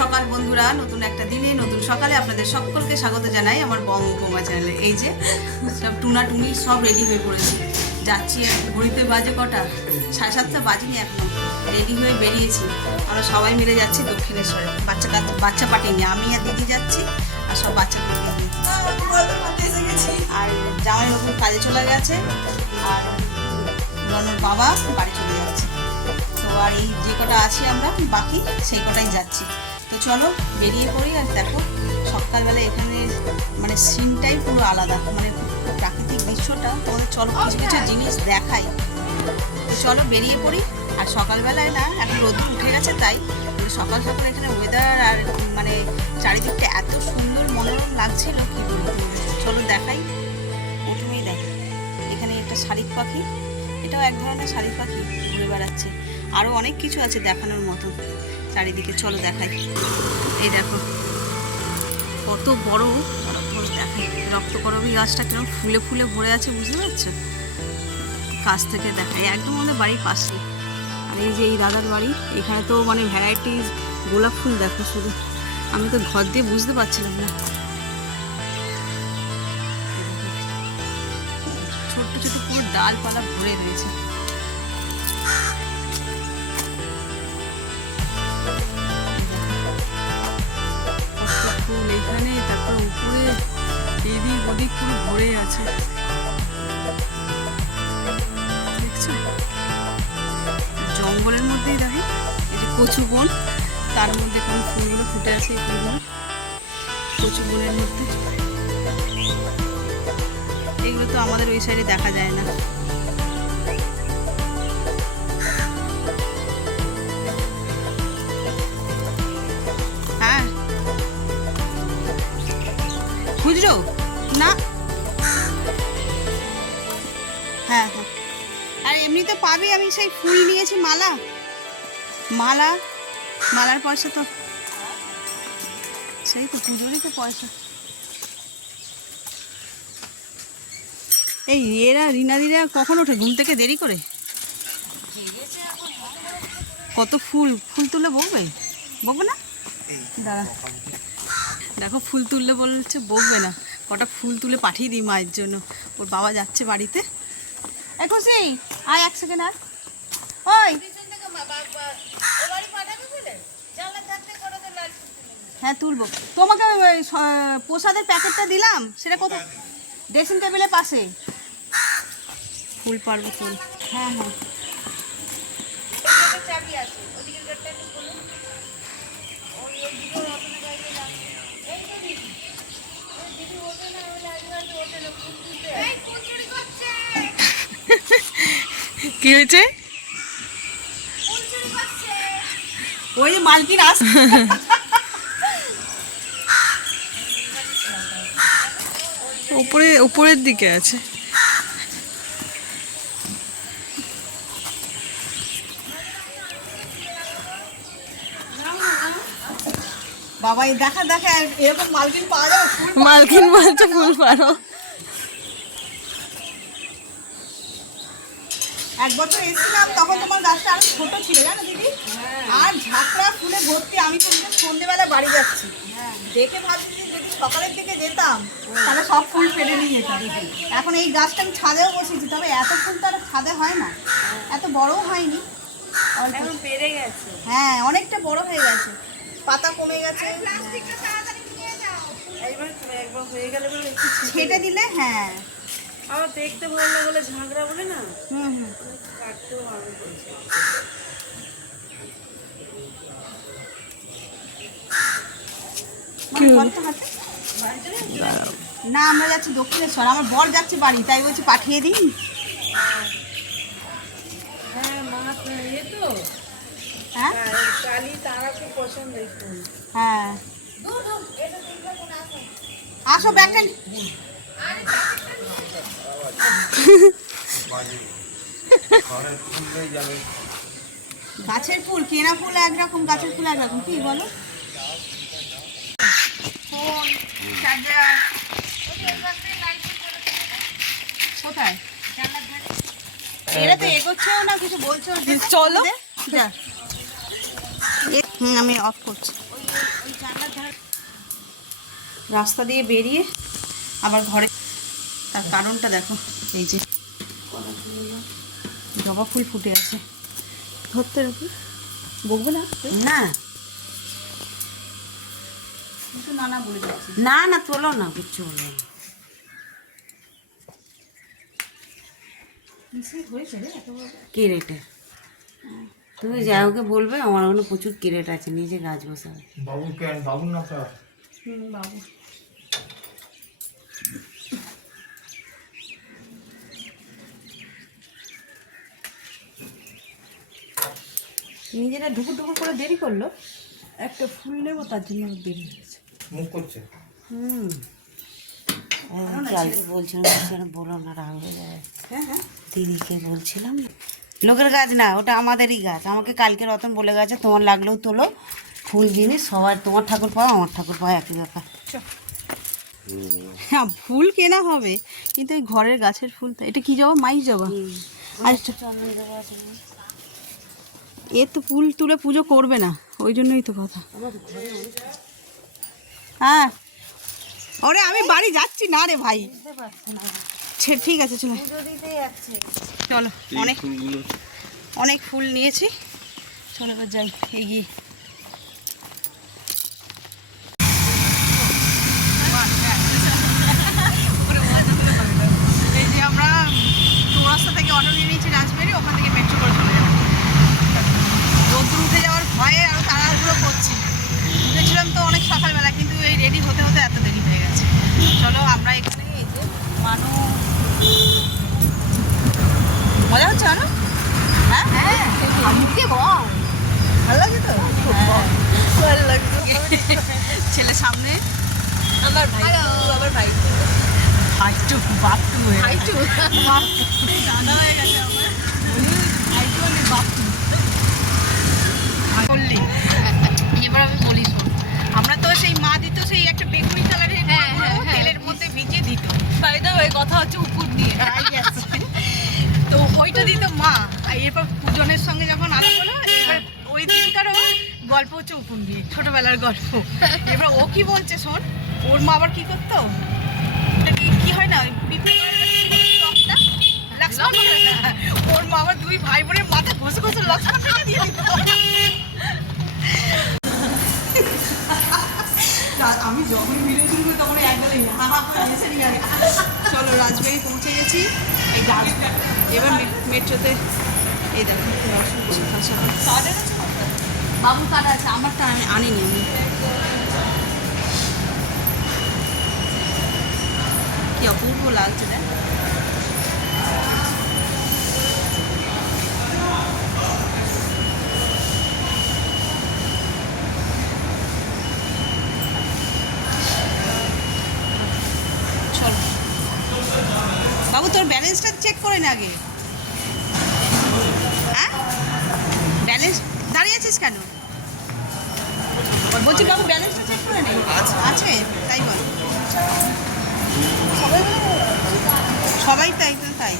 সকাল বন্ধুরা, নতুন একটা দিনে নতুন সকালে আপনাদের সকলকে স্বাগত জানাই আমার বঙ্গমা চ্যানেলে। এই যে সব টুনি সব রেডি হয়ে পড়েছি, যাচ্ছি। ঘড়িতে বাজে কটা, 7:30 বাজিনি এখনো। রেডি হয়ে বেরিয়েছি, আমরা সবাই মিলে যাচ্ছি দক্ষিণেশ্বরে। বাচ্চা পাঠিয়ে আমি আর দিদি যাচ্ছি, আর সব বাচ্চাগুলো নিয়ে। আর জামাই বাবু কাজে চলে গেছে, আর রনর বাবা বাড়ি চলে যাচ্ছে। তো আর এই যে কটা আছি আমরা বাকি, সেই কটাই যাচ্ছি। তো চলো বেরিয়ে পড়ি। আর দেখো সকালবেলা এখানে মানে সিনটাই পুরো আলাদা, মানে প্রাকৃতিক দৃশ্যটা তোমাদের। চলো কিছু কিছু জিনিস দেখাই। তো চলো বেরিয়ে পড়ি। আর সকালবেলায় না, এখন রোদ উঠে গেছে, তাই সকাল সকাল এখানে ওয়েদার আর মানে চারিদিকটা এত সুন্দর মনোরম লাগছিল কি বলবো। চলো দেখাই। প্রথমেই দেখো এখানে একটা শালিক পাখি, এটাও এক ধরনের শালিক পাখি, ঘুরে বেড়াচ্ছে। আরও অনেক কিছু আছে দেখানোর মতো চারিদিকে, চলো দেখাই। এই দেখো কত বড় দেখাই, রক্তকরবী গাছটা কিরকম ফুলে ফুলে ভরে আছে, বুঝতে পারছো? কাছ থেকে দেখাই, একদম আমাদের বাড়ির পাশে। আর এই যে এই দাদার বাড়ি, এখানে তো মানে ভ্যারাইটিস গোলাপ ফুল দেখো শুধু, আমি তো ঘর দিয়ে বুঝতে পারছিলাম না। ছোট্ট ছোট পুরো ডালপালা ভরে রয়েছে। ফুল এখানে, তারপর উপরে এদিক ওদিক পুরো ভরে আছে, দেখছো? জঙ্গলের মধ্যেই দেখো এই যে কচু বন, তার মধ্যে কোন ফুলগুলো ফুটে আছে। এই ফুলগুলো কচু বনের মধ্যে, এগুলো তো আমাদের ওই সাইডে দেখা যায় না। হ্যাঁ খুচরো না, হ্যাঁ হ্যাঁ। আর এমনি তো পাবি, আমি সেই ফুল নিয়েছি, মালার পয়সা তো সেই তো পুজোরই তো পয়সা। এই এরা রিনাদিরা কখন ওঠে ঘুম থেকে দেরি করে? কত ফুল তুলে বকবে না? দাঁড়া দেখো, ফুল তুললে বলছে বকবে না, কটা ফুল তুলে পাঠিয়ে দিই মায়ের জন্য। ওর বাবা যাচ্ছে বাড়িতে। খুশি আয় এক সেকেন্ড। আর ওই হ্যাঁ তুলবো। তোমাকে প্রসাদের প্যাকেটটা দিলাম, সেটা কত? ড্রেসিং টেবিলের পাশে। ফুল পারবো ফুল, হ্যাঁ হ্যাঁ। কি হয়েছে? ওই যে মালকিন আস উপরের দিকে আছে। বাবা দেখা এরকম মালকিন পাওয়া যাবে? মালকিন বলছে ফুল পারো। এক বছর এসেছিলাম, তখন তোমার গাছটা আরো ছোট ছিল, জানো দিদি? আর ঝাঁকড়া ফুলে ভর্তি। আমি তো সন্ধ্যেবেলা বাড়ি যাচ্ছি, দেখে ভাবছি যদি সকালের দিকে যেতাম তাহলে সব ফুল ফেলে নিয়ে যেতাম। এখন এই গাছটা আমি ছাদেও বসেছি, তবে এত ফুল তো আর ছাদে হয় না, এত বড়ও হয়নি, এখন বেড়ে গেছে। হ্যাঁ অনেকটা বড় হয়ে গেছে, পাতা কমে গেছে। একবার হয়ে গেলে ছেটে দিলে, হ্যাঁ আবার দেখতে ভালো না বলে ঝাঁকড়া বলে না। কাটতেও ভালো করছে না। আমরা যাচ্ছি দক্ষিণেশ্বর, আমার বর যাচ্ছে বাড়ি, তাই বলছি পাঠিয়ে দিই। হ্যাঁ মা ইয়ে তো, হ্যাঁ কালী তারা খুব পছন্দ। হ্যাঁ আসো ব্যাগটা। গাছের ফুল, কেনা ফুল একরকম, গাছের ফুল একরকম। কি বলো? ফোন চার্জার কোথায়? এরা তো এগোচ্ছেও না, কিছু বলছেও না। চলো যা। আমি অফ করছি। রাস্তা দিয়ে বেরিয়ে আবার ঘরে, তার কারণটা দেখো, এই যে জবা ফুল ফুটে আছে। ধরতে রাখি, বকবে না না কিন্তু না না বলে যাচ্ছি। না না তোলো না, কিচ্ছু বলো না। কি রেটে? তুমি যাই ওকে বলবে আমার ওখানে প্রচুর ক্যারেট আছে, নিজে গাছ বসাবে। বাবু কেন বাবু না খারাপ? বাবু নিজেরা ঢুকুর ঢুকুর করে দেরি করলো, একটা ফুল নেবো তার জন্য আমার দেরি হয়েছে। মুখ করছে। কালকে বলছিলাম বলো না, রাগ হয়ে যাবে। হ্যাঁ হ্যাঁ দিদিকে বলছিলাম লোকের গাছ না, ওটা আমাদেরই গাছ। আমাকে কালকে রতন বলে গেছে তোমার লাগলেও তোলো, ফুল জিনিস সবার, তোমার ঠাকুর পাও আমার ঠাকুর পাও একই ব্যাপার। হ্যাঁ ফুল কেনা হবে, কিন্তু এই ঘরের গাছের ফুল তো। এটা কি জবা? মাই জবা। আর এ তো ফুল তুলে পুজো করবে না, ওই জন্যই তো কথা। হ্যাঁ ওরে আমি বাড়ি যাচ্ছি না রে ভাই। ঠিক আছে চলো চলো, অনেক অনেক ফুল নিয়েছি, চলো এবার যাই এগিয়ে। এই যে আমরা চৌরাস্তা থেকে অটো নিয়ে নিয়েছি রাজবাড়ি, ওখান থেকে মেট্রো করে চলে যাবো। রোদ্দুর উঠে যাওয়ার ভয়ে আরও তাড়াহুড়ো করছি। উঠেছিলাম তো অনেক সকালবেলা, কিন্তু এই রেডি হতে হতে এত দেরি হয়ে গেছে। চলো আমরা এখানে এই যে মানু, মজা হচ্ছে না? হ্যাঁ হ্যাঁ ভালো লাগছে তো? ভালো লাগছে। ছেলে সামনে, আমার ভাই, আমার ভাই ভাইটু বাপটু ভাইটু দাদা হয়ে গেছে আমার ভাইটু মানে বাপটু বললি। এবার আমি বলি শোন, আমরা তো সেই মা দিত সেই একটা বেগুনি কালারের তেলের মধ্যে ভিজিয়ে দিত। ফায়দা ওই কথা হচ্ছে উপর দিয়ে, তো ওইটা দিত মা। আর এরপর পূজনের সঙ্গে যখন আলাপ হলো, এবার ওই দিনকারও গল্প হচ্ছে উকুন দিয়ে, ছোটবেলার গল্প। এবার ও কি বলছে শোন, ওর মা আবার কি করতো, কি হয় না ওর মা আবার দুই ভাই বোনের মাথা ঘষে ঘষে লক্ষ্মণ রেখে দিয়ে দিত। আমি যখন ভিডিও শুরু তখন একদমই হা হা করে এসে নিয়ে চলো রাজবাড়ি পৌঁছে গেছি। এই এবার মেট্রোতে এই দেখো বাবু কাটা আছে, আমারটা আমি আনিনি। কি অপূর্ব লাগছে দেখ। চলো বাবু তোর ব্যালেন্সটা চেক করে না আগে। হ্যাঁ ব্যালেন্স দাঁড়িয়ে আছিস কেন? বলছি বাবু ব্যালেন্সটা চেক করে নেই। আছে তাই বল, সবাই তাই তো তাই।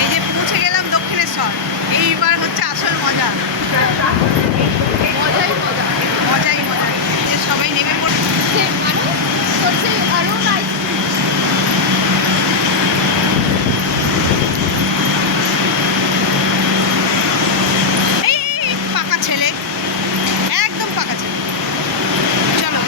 এই যে পৌঁছে গেলাম দক্ষিণেশ্বর, এইবার হচ্ছে আসল মজা। মজাই মজা, মজাই মজা। এই যে সবাই নেমে পড়ছে। পাকা ছেলে, একদম পাকা ছেলে। চলো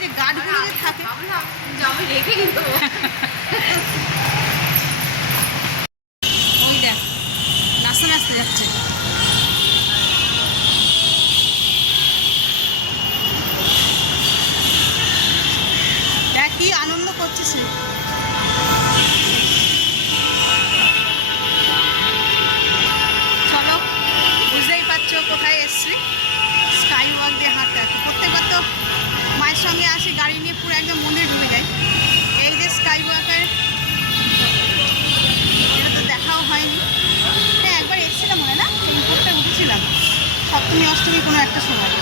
যে গার্ডগুলো যে থাকে আমি রেখেই দেবো। ওই দেখ নাচতে নাচতে যাচ্ছে। দেখ কি আনন্দ করছে সে। চলো বুঝতেই পারছো কোথায় এসছি, স্কাই ওয়াক দিয়ে হাঁটতে হাঁটতে। প্রত্যেকবার তো মায়ের সঙ্গে আসি গাড়ি নিয়ে, পুরো একদম মন্দিরে ঢুকে যাই। এই যে স্কাই ওয়াকের, এটা তো দেখাও হয়নি। হ্যাঁ একবার এসেছিলাম মনে না, এই উপরটা উঠেছিলাম সপ্তমী অষ্টমী কোনো একটা সময়।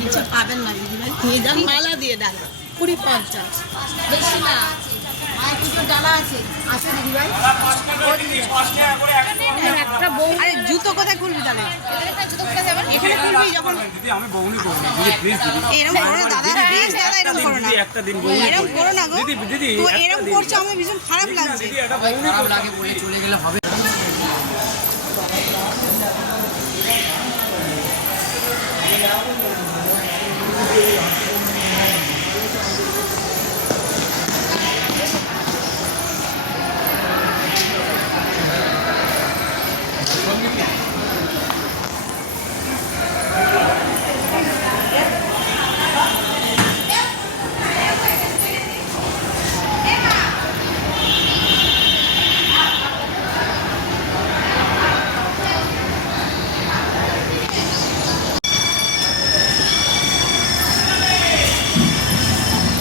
নিচে পাবেন না দিদি ভাই, নিয়ে যান মালা দিয়ে ডালা 20-50 বেশি না, মায়ের পুজোর ডালা আছে আছে দিদি ভাই। একটা বউ আরে জুতো কোথায় খুলবি তাহলে? জুতো কোথায় যাবেন? এখানে খুলবি যখন। দিদি আমি বউনি করবো দিদি প্লিজ দিদি এরকম করো না দাদা, প্লিজ দাদা এরকম করো না, দিদি একটা দিন বউনি এরকম করো না গো। দিদি দিদি তো এরকম করছো আমার ভীষণ খারাপ লাগছে। দিদি এটা বউনি খারাপ লাগে বলে চলে গেলে হবে।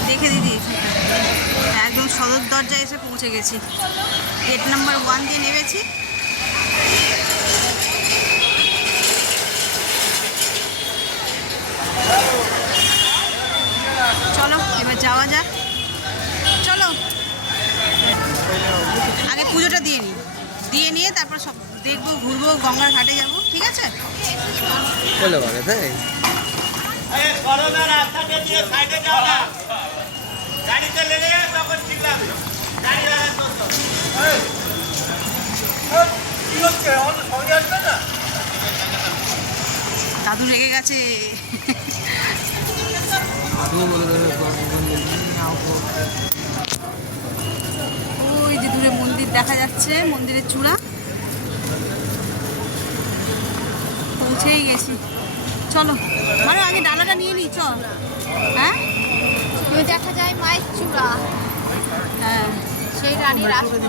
দেখে দিদি একদম সদর দরজায় এসে পৌঁছে গেছি। গেট নাম্বার 1 দিয়ে নেমেছি। চলো এবার যাওয়া যাক, চলো আগে পুজোটা দিয়ে নিই, দিয়ে নিয়ে তারপর সব দেখবো, ঘুরবো, গঙ্গার ঘাটে যাবো, ঠিক আছে? চলো বলে তাই দাদু রেগে গেছে। ওই যে দূরে মন্দির দেখা যাচ্ছে, মন্দিরের চূড়া পৌঁছেই গেছি। চলো মানে আগে ডালাটা নিয়ে নিই, চল। হ্যাঁ ওই দেখা যায় মায়ের চূড়া, হ্যাঁ সেই রানীর আসন।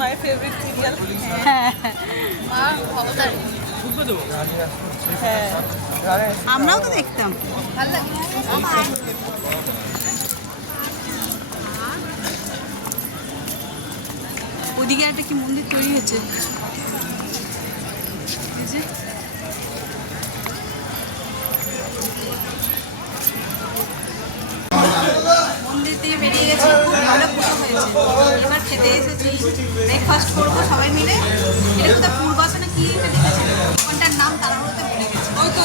My favourite serial. আমরাও তো দেখতাম। ভালো লাগে। ওদিকে একটা কি মন্দির তৈরি হয়েছে, এই যে। মন্দির থেকে বেরিয়ে গেছি, খুব ভালো পুজো হয়েছে। এবার খেতে এসেছি, ব্রেকফাস্ট করবো সবাই মিলে। এটা কোথাও পূর্বাসে না কি একটা লিখেছে, ওখানটার নাম তাড়াহুড়োতে ভুলে গেছি। ওই তো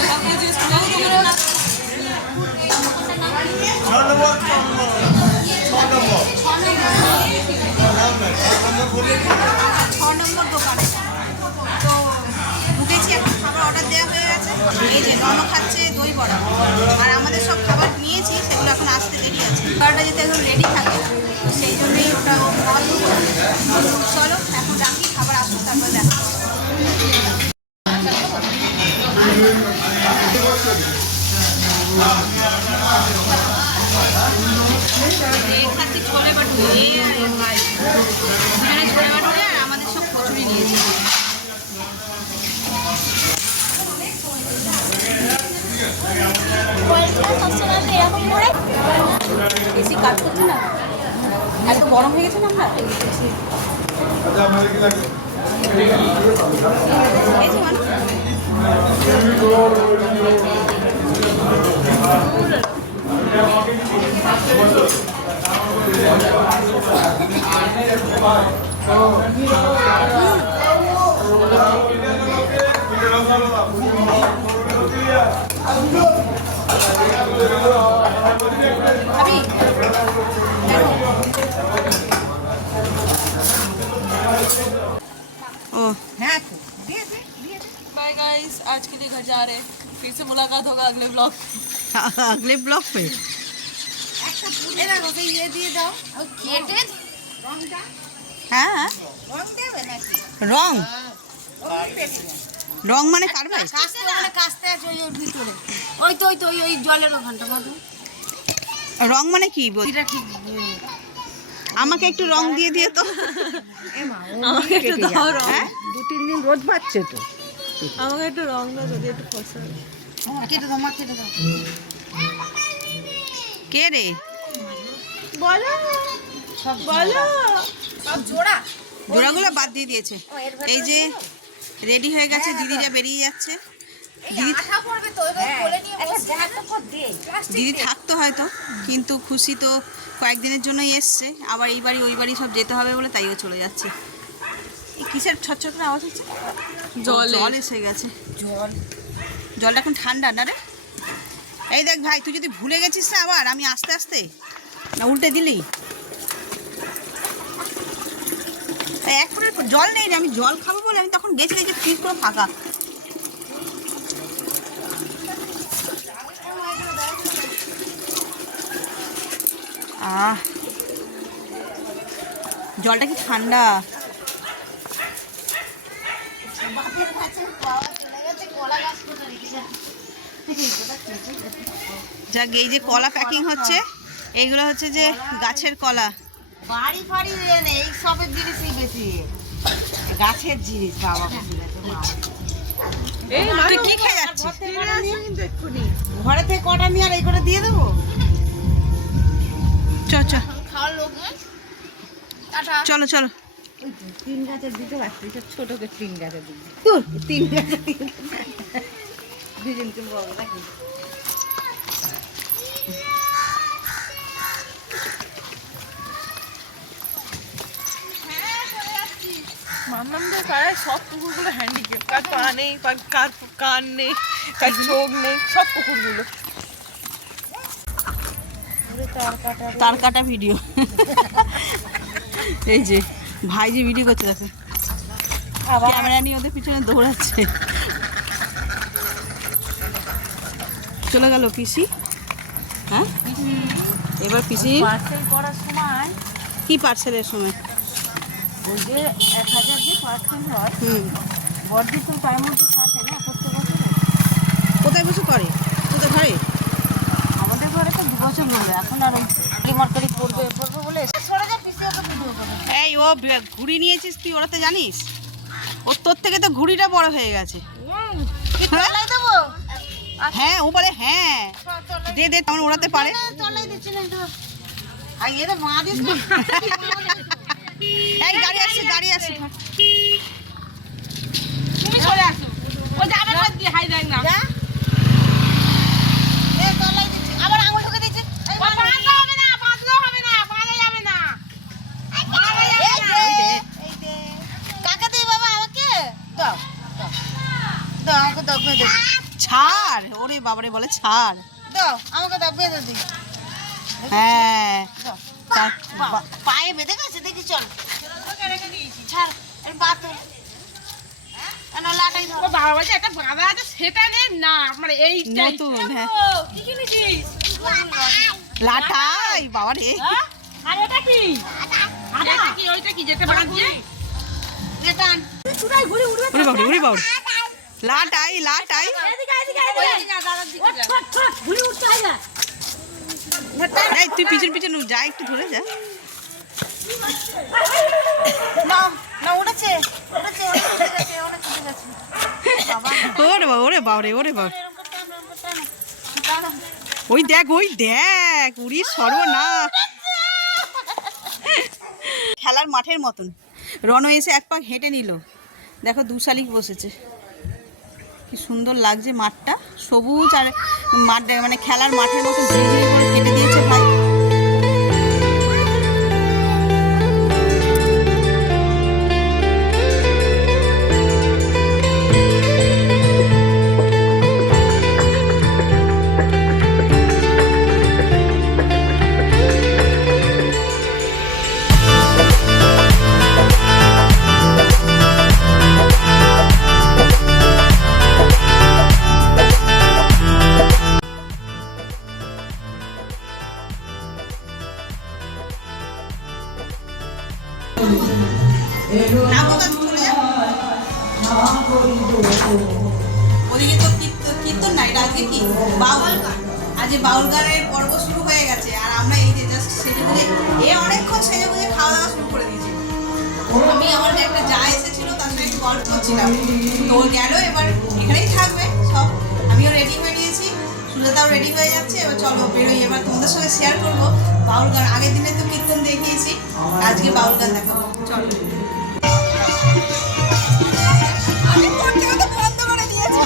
ছ নম্বর দোকানে তো ঢুকেছি। এখন খাবার অর্ডার দেওয়া হয়ে গেছে। এই যে নন খাচ্ছে দই বড়া, আর আমাদের সব খাবার নিয়েছি, সেগুলো এখন আসতে দেরি আছে। খাবারটা যাতে একদম রেডি থাকে, তো সেই জন্যই ওটা বন্ধ করে। চলো এখন রাখি, খাবার আসুক তারপর দেখা। খাচ্ছি ছোলে বাটুরে, দুজনে ছোলে বাটুরে, আর আমাদের সব কচুরি নিয়েছি। বেশি কাজ করছে না, এত গরম হয়ে গেছে না আমরা। এই যে মানুষ খাবি? ও হ্যাঁ बाय गाइस आज के लिए घर जा रहे हैं फिर से मुलाकात होगा अगले ब्लॉग अगले ब्लॉग पे ইয়ে দিয়ে দাও केटे হ্যাঁ রং দেবে নাকি রং রং মানে কারবাই কাস্তে ওখানে কাস্তে আছে ওই ওর ভিতরে ওই তো ওই জলের ওখানটা মধু রং মানে কি বল এটা ঠিক আমাকে একটু রং দিয়ে দিও তো আমাকে একটু দাও রং হ্যাঁ 2-3 দিন রোদ পাচ্ছে তো আমাকে একটু রং দাও যদি একটু ফসল কেটে দাও মা কেটে দাও কে রে বলো বলো সব জোড়া জোড়াগুলো বাদ দিয়ে দিয়েছে এই যে রেডি হয়ে গেছে দিদিরা বেরিয়ে যাচ্ছে দিদি আঠা পড়বে তো এবার কোলে নিয়ে বসে একটা কর দে দিদি থাকতো হয়তো কিন্তু খুশি তো কয়েকদিনের জন্যই এসছে আবার এই বাড়ি ওই বাড়ি সব যেতে হবে বলে তাইও চলে যাচ্ছে এই কিসের ছটছট করে আওয়াজ হচ্ছে জল এসে গেছে জলটা এখন ঠান্ডা না রে এই দেখ ভাই তুই যদি ভুলে গেছিস না আবার আমি আস্তে আস্তে না উল্টে দিলি এক ফুটের জল নেই রে আমি জল খাবো বলে আমি তখন গেছি যে ফ্রিজ পুরো ফাঁকা জলটা কি ঠান্ডা বাপের কাছে পাওয়া চলে গেছে কলা গাছ কোথা রেখেছে যাক এই যে কলা প্যাকিং হচ্ছে এইগুলো হচ্ছে যে গাছের কলা বাড়ি ফাড়ি নেই এই সবের জিনিসই বেশি গাছের জিনিস বাবা বেশি গেছে তুই কি খেয়ে যাচ্ছিস ঘরে থেকে কটা নিয়ে আর এই করে দিয়ে দেবো চ চ খাওয়ার লোক না টাটা চলো চলো তিন গাছের দিতে পারছি ছোটকে তিন গাছের দিতে তিন গাছের দুজনকে বড় নাকি মামনামদের পাড়ায় সব কুকুরগুলো হ্যান্ডিক্যাপ কার পা নেই কার কান নেই কার চোখ নেই সব কুকুরগুলো তার কাটা ভিডিও এই যে ভাই যে ভিডিও করছে দেখো ক্যামেরা নিয়ে ওদের পিছনে দৌড়াচ্ছে চলে গেল পিসি হ্যাঁ এবার পিসি পার্সেল করার সময় কি পার্সেলের সময় ওই যে 1000 যে পার্সেল হয় বড়দি তো তার মধ্যে থাকে না প্রত্যেক বছর কোথায় বসে করে তোদের ঘরে আমাদের ঘরে তো 2 বছর হলো এখন আর ওই মার্কেটে পড়বে বলে সরে যা পিছিয়ে তো ভিডিও করে এই ও ঘুড়ি নিয়েছিস তুই ওরাতে জানিস ওর তোর থেকে তো ঘুড়িটা বড় হয়ে গেছে চালাই দেবো হ্যাঁ ও বলে হ্যাঁ দে দে তেমন ওড়াতে পারে চালাই দিচ্ছি না তো আর এর মা দিস এই গাড়ি আসছে তুমি চলে আসো ও যাবে না দিয়ে হাই দেখ না যা এ চালাই দিচ্ছি আবার আঙুল ঢুকে দিচ্ছি এই মা বাঁধা হবে না বাঁধা যাবে না বাঁধা যাবে না এই দে কাকা দে বাবা আমাকে দাও দাও আমাকে দাও বেঁধে ছাড় ওরে বাবারে বলে ছাড় দাও আমাকে দাও বেঁধে দিই হ্যাঁ পায়ে বেঁধে গেছে দেখি চল ছাড় এর বাতো না লাটাই ধর ও বাবা বলছে একটা বাঁধা আছে সেটা নে না মানে এইটাই নতুন হ্যাঁ কি কিনেছিস লাটাই বাবারে আর এটা কি এটা কি ওইটা কি যেতে বাঁধছে এটা ওরে বাবারে লাটাই ঘুরে উঠতে হয় না এই তুই পিছন যা একটু ধরে যা না না উঠেছে ওরে বাবারে ওই দেখ উড়ি সর্বনাশ খেলার মাঠের মতন রণ এসে এক পাক হেঁটে নিল দেখো 2 শালিক বসেছে কি সুন্দর লাগছে মাঠটা সবুজ আর মাঠ মানে খেলার মাঠের মতো ধীরে ধীরে করে কেটে দিয়েছে ভাই ওদিকে তো কীর্তন নাই, আজকে কি বাউল গান। আজ বাউল গানের পর্ব শুরু হয়ে গেছে আর আমরা এই যে জাস্ট সেজে বুঝে অনেকক্ষণ সেজে বুঝে খাওয়া দাওয়া শুরু করে দিয়েছি। আমি আমার যে একটা যা এসেছিল তার সঙ্গে একটু গল্প করছিলাম, তো ও গেল, এবার এখানেই থাকবে সব। আমিও রেডি হয়ে নিয়েছি, সুজাতাও রেডি হয়ে যাচ্ছে। এবার চলো বেরোই, এবার তোমাদের সঙ্গে শেয়ার করবো বাউল গান। আগের দিনে তো কীর্তন দেখিয়েছি, আজকে বাউল গান দেখাবো, চলো। আমি করতে করতে বন্ধ করে দিয়েছি।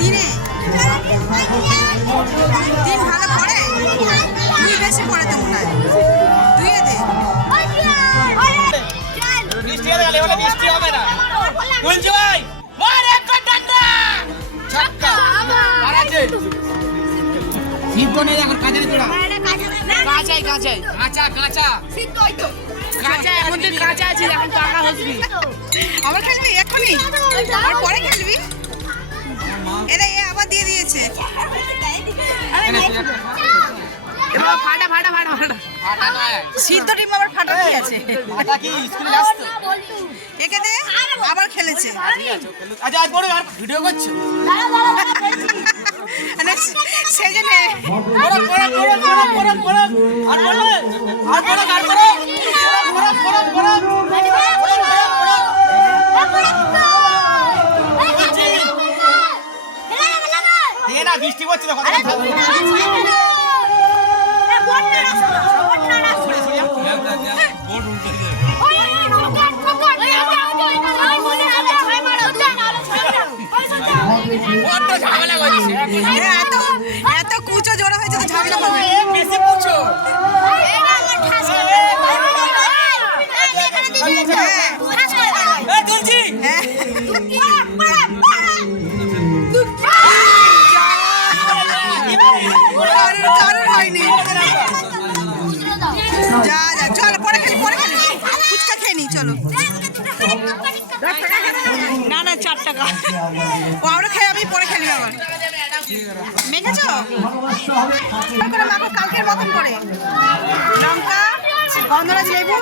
দিনে দিন ভালো পড়ে, তুই বেশি পড়ে তো মনে হয়, তুই দে। বৃষ্টি হবে গেলে বৃষ্টি হবে না বলছি ভাই মারে কটাটা ছক্কা মারাছে সিদ্ধ নেই এখন কাজে তোড়া কাঁচাই কাঁচাই কাঁচা কাঁচা সিদ্ধ হইতো কাঁচা এখন তুই কাঁচা আছিস, এখন পাকা হসবি। আবার খেলবি এখনই, আর পরে খেলবি? এরা আবার দিয়ে দিয়েছে। ফাটা ফাটা ফাটা ফাটা সিদ্ধ ডিম আবার ফাটা কি আছে? ফাটা কি স্কুলে আসতো? একে দে, আবার খেলেছে। আচ্ছা আজ বড় আর ভিডিও করছো? সেজে নে। আর বড় না বৃষ্টি পড়ছে তো কথা এত কুচো জোড়া হয়েছে তো ঝামেলা হবে। বেশি কুচো তুলছি হয়নি। যা যা চলো পরে খেলি, পরে খেলি, ফুচকা খেয়ে নি চলো। না না 4 টাকা ও আমরা খেয়ে আমি পরে খেলি। আবার মেখেছ মাখো কালকের মতন করে, লঙ্কা গন্ধরাজ লেবু।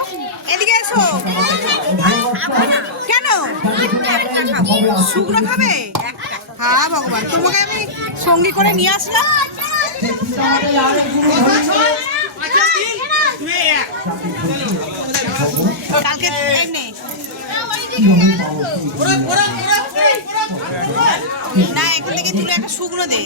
এদিকে এসো। কেন শুকনো খাবে? হ্যাঁ ভগবান, তোমাকে আমি সঙ্গী করে নিয়ে আসলাম। কালকে না এখান থেকে তুলে একটা শুকনো দে।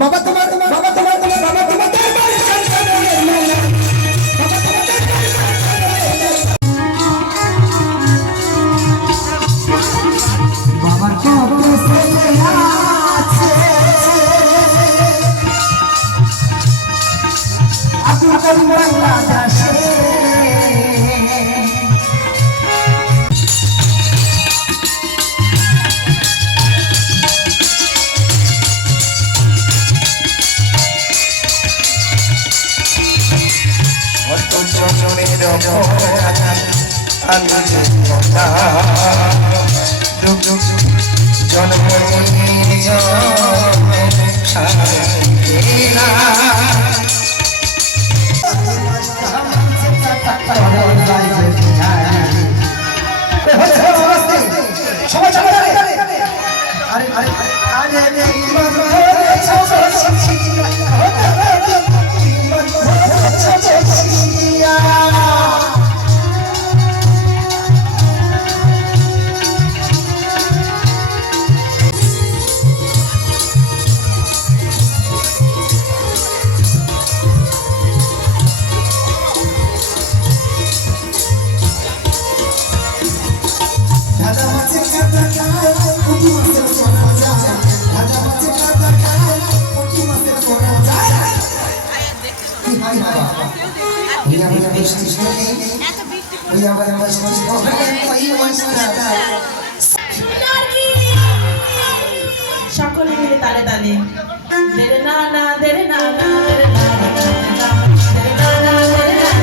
বাবা তোমার বাবা তোমার বাবা তোমার বাবার কবর আছে আব্দুল করিম বাংলাদেশে জন্ম নাই বাবা ওই আমাদের মস্তিষ্ক নেই ওই আমাদের মস্তিষ্ক হলে ওই মস্তিষ্কটা সকলে মিলে তালে তালে দেরে না না দেরে না না দেরে না না দেরে না না দেরে না